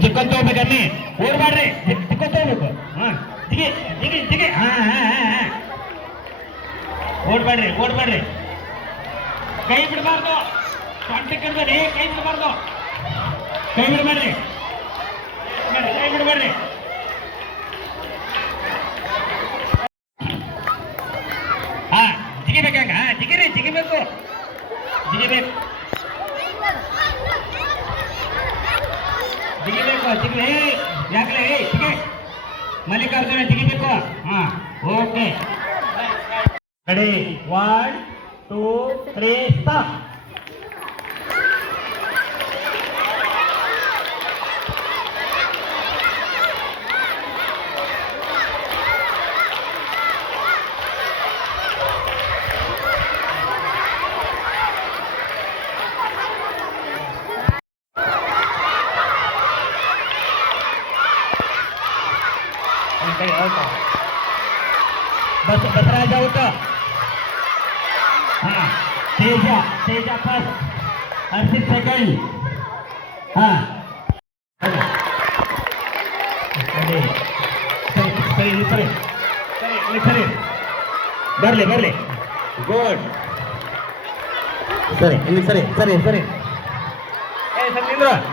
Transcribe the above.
ಜಿಕ್ಕೊಂತ ಹೋಗ್ಬೇಕನ್ನಿ ಓಡ್ಬಾಡ್ರಿ ಜಿಕ್ಕೊಂತ ಹೋಗ್ಬೇಕು ಹಾ ಜಿಗಿ ಜಿಗಿ ಜಿಗಿ ಹಾ ಹಾ ಹಾ ಓಡ್ಬೇಡ್ರಿ ಓಡ್ಬೇಡ್ರಿ ಕೈ ಬಿಡಬಾರ್ದು ಕಾಂಟೆಕ್ಟ್ ಕೈ ಬಿಡಬಾರ್ದು ಕೈ ಬಿಡಬೇಡ್ರಿ ಕೈ ಬಿಡಬೇಡ್ರಿ ಹಾ ಜಿಗಿಬೇಕಂಗ ಜಿಗಿರಿ ಜಿಗಿಬೇಕು ಜಿಗಿಬೇಕು ಜಿಗಿಬೇಕು ಜಿಗಿ ಯಾಕಲೇ ಜಿಗಿ ಮಲ್ಲಿಕಾರ್ಜುನ ಜಿಗಿಬೇಕು ಹಾ okay ready 1 2 3 stop Basraj out हाँ तेजा तेजा फर्स्ट अर्षित सेकंड हाँ सरी सरी सरी सरी बरले बरले गुड सरी सरी सरी सरी ए सर